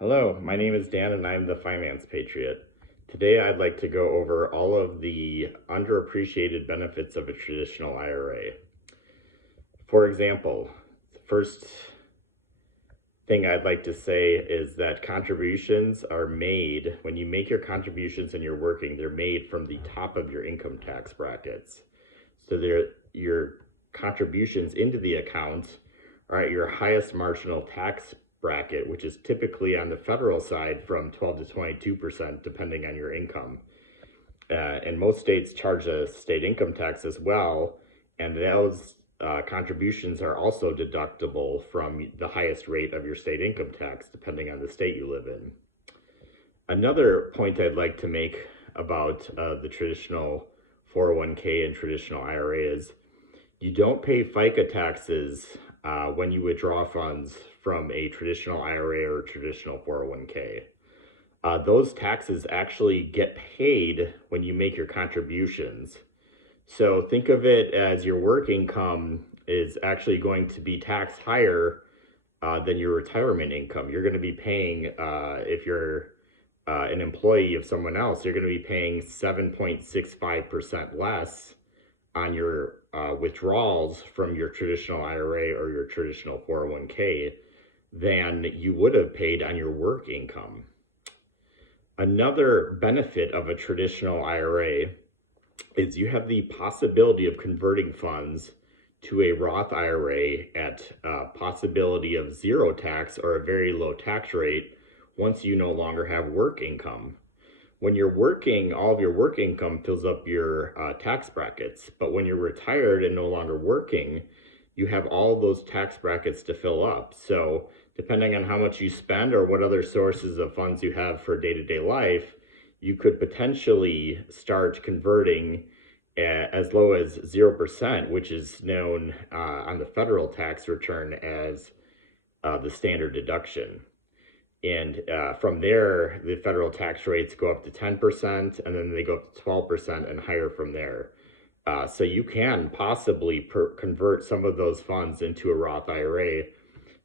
Hello, my name is Dan and I'm the Finance Patriot. Today I'd like to go over all of the underappreciated benefits of a traditional IRA. For example, the first thing I'd like to say is that contributions are made, when you make your contributions and you're working, they're made from the top of your income tax brackets. So your contributions into the account are at your highest marginal tax bracket, which is typically on the federal side from 12 to 22%, depending on your income. And most states charge a state income tax as well, and those contributions are also deductible from the highest rate of your state income tax, depending on the state you live in. Another point I'd like to make about the traditional 401k and traditional IRA is you don't pay FICA taxes when you withdraw funds from a traditional IRA or traditional 401k. Those taxes actually get paid when you make your contributions. So think of it as your work income is actually going to be taxed higher than your retirement income. You're going to be paying, if you're an employee of someone else, you're going to be paying 7.65% less on your withdrawals from your traditional IRA or your traditional 401k than you would have paid on your work income. Another benefit of a traditional IRA is you have the possibility of converting funds to a Roth IRA at a possibility of zero tax or a very low tax rate once you no longer have work income. When you're working, all of your work income fills up your tax brackets, but when you're retired and no longer working, you have all those tax brackets to fill up. So depending on how much you spend or what other sources of funds you have for day-to-day life, you could potentially start converting as low as 0%, which is known on the federal tax return as the standard deduction. And from there, the federal tax rates go up to 10%, and then they go up to 12% and higher from there. So you can possibly convert some of those funds into a Roth IRA.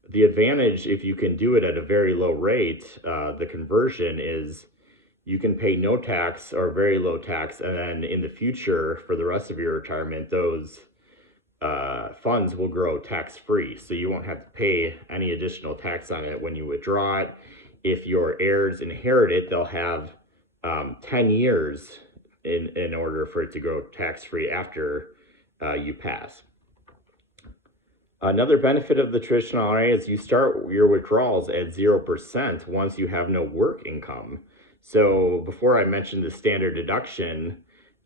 The advantage, if you can do it at a very low rate, the conversion is you can pay no tax or very low tax, and then in the future, for the rest of your retirement, those funds will grow tax-free. So you won't have to pay any additional tax on it when you withdraw it. If your heirs inherit it, they'll have 10 years in order for it to grow tax-free after you pass. Another benefit of the traditional IRA is you start your withdrawals at 0% once you have no work income. So before I mentioned the standard deduction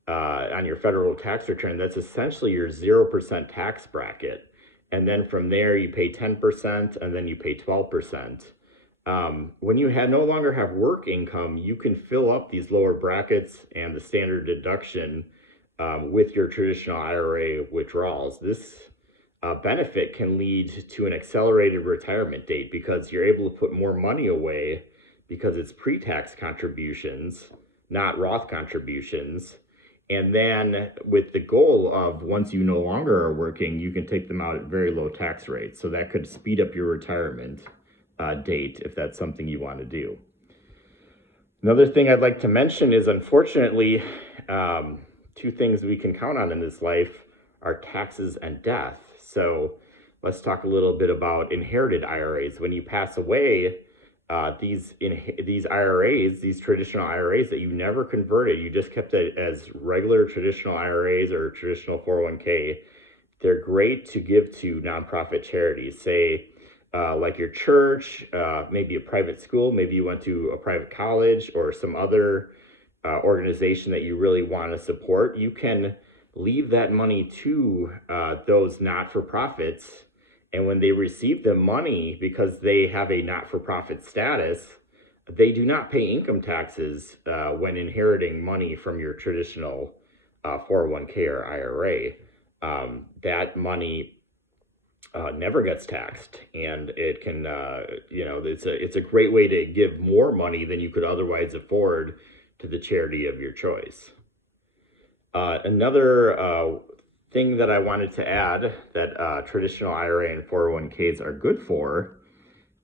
on your federal tax return, that's essentially your 0% tax bracket. And then from there, you pay 10% and then you pay 12%. When you no longer have work income, you can fill up these lower brackets and the standard deduction with your traditional IRA withdrawals. This benefit can lead to an accelerated retirement date because you're able to put more money away because it's pre-tax contributions, not Roth contributions. And then with the goal of once you no longer are working, you can take them out at very low tax rates. So that could speed up your retirement date if that's something you want to do. Another thing I'd like to mention is, unfortunately, two things we can count on in this life are taxes and death. So let's talk a little bit about inherited IRAs. When you pass away, these IRAs, these traditional IRAs that you never converted, you just kept it as regular traditional IRAs or traditional 401k, they're great to give to nonprofit charities, say like your church, maybe a private school, maybe you went to a private college or some other organization that you really want to support. You can leave that money to those not-for-profits, and when they receive the money, because they have a not-for-profit status, they do not pay income taxes when inheriting money from your traditional 401k or IRA. That money never gets taxed, and it can, it's a great way to give more money than you could otherwise afford to the charity of your choice. Another thing that I wanted to add that traditional IRA and 401ks are good for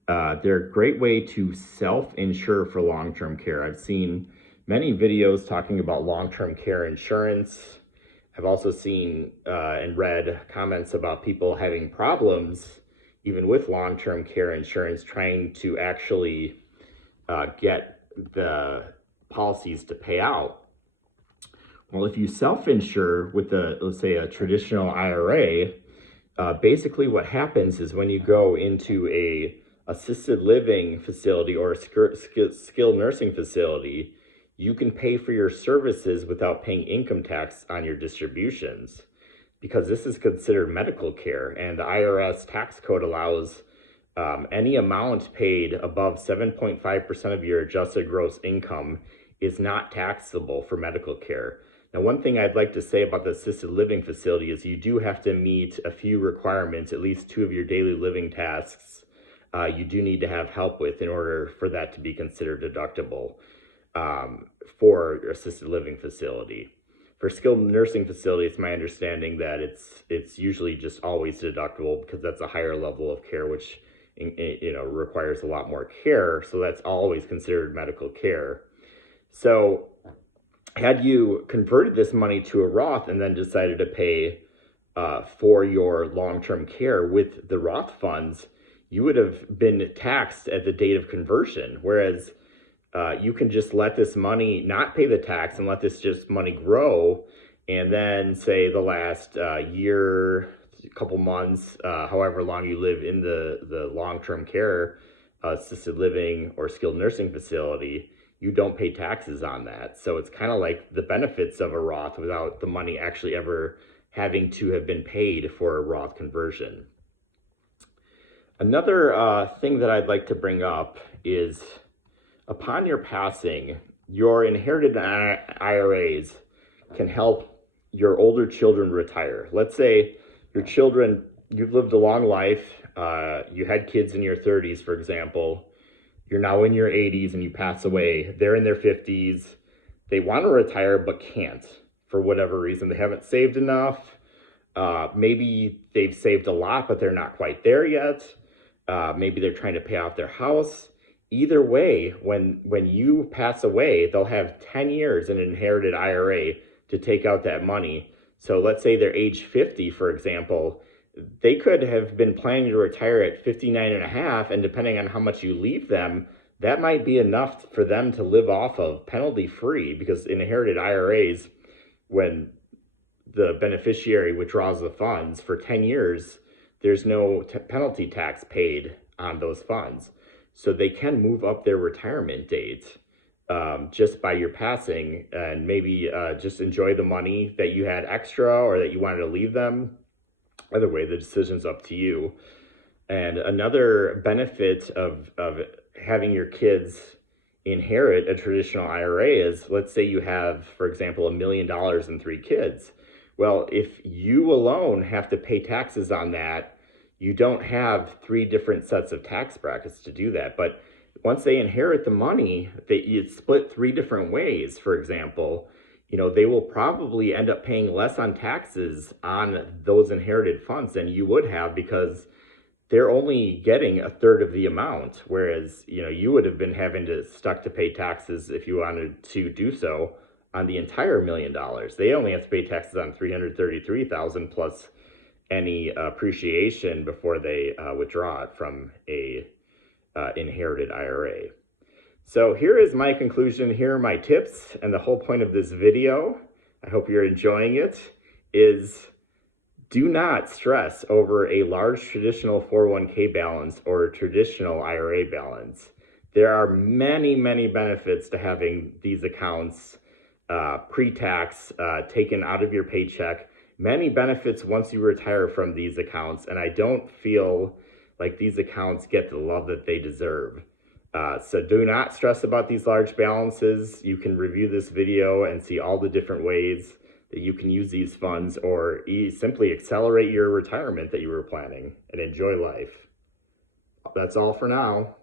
They're a great way to self-insure for long-term care. I've seen many videos talking about long-term care insurance. I've also seen and read comments about people having problems, even with long-term care insurance, trying to actually get the policies to pay out. Well, if you self-insure with let's say a traditional IRA, basically what happens is when you go into a assisted living facility or a skilled nursing facility, you can pay for your services without paying income tax on your distributions, because this is considered medical care, and the IRS tax code allows any amount paid above 7.5% of your adjusted gross income is not taxable for medical care. Now, one thing I'd like to say about the assisted living facility is you do have to meet a few requirements, at least 2 of your daily living tasks. You do need to have help with in order for that to be considered deductible for your assisted living facility. For skilled nursing facility, it's my understanding that it's usually just always deductible because that's a higher level of care, which requires a lot more care. So that's always considered medical care. So had you converted this money to a Roth and then decided to pay for your long-term care with the Roth funds, you would have been taxed at the date of conversion. Whereas you can just let this money not pay the tax and let this just money grow. And then say the last year, couple months, however long you live in the long-term care, assisted living or skilled nursing facility, you don't pay taxes on that. So it's kind of like the benefits of a Roth without the money actually ever having to have been paid for a Roth conversion. Another thing that I'd like to bring up is upon your passing, your inherited IRAs can help your older children retire. Let's say your children, you've lived a long life, you had kids in your 30s, for example, you're now in your 80s and you pass away, they're in their 50s, they want to retire but can't for whatever reason. They haven't saved enough, maybe they've saved a lot but they're not quite there yet, maybe they're trying to pay off their house. Either way, when you pass away, they'll have 10 years in an inherited IRA to take out that money. So let's say they're age 50, for example, they could have been planning to retire at 59 and a half, and depending on how much you leave them, that might be enough for them to live off of penalty-free, because inherited IRAs, when the beneficiary withdraws the funds for 10 years, there's no penalty tax paid on those funds. So they can move up their retirement date just by your passing, and maybe just enjoy the money that you had extra or that you wanted to leave them. Either way, the decision's up to you. And another benefit of having your kids inherit a traditional IRA is, let's say you have, for example, $1 million and 3 kids. Well, if you alone have to pay taxes on that, you don't have 3 different sets of tax brackets to do that. But once they inherit the money, it's split 3 different ways, for example, they will probably end up paying less on taxes on those inherited funds than you would have, because they're only getting a third of the amount, whereas you would have been having to stuck to pay taxes if you wanted to do so on the entire $1 million. They only have to pay taxes on $333,000 plus any appreciation before they withdraw it from a inherited IRA. So here is my conclusion. Here are my tips, and the whole point of this video, I hope you're enjoying it, is do not stress over a large traditional 401k balance or a traditional IRA balance. There are many, many benefits to having these accounts pre-tax taken out of your paycheck. Many benefits once you retire from these accounts, and I don't feel like these accounts get the love that they deserve. So do not stress about these large balances. You can review this video and see all the different ways that you can use these funds, or simply accelerate your retirement that you were planning and enjoy life. That's all for now.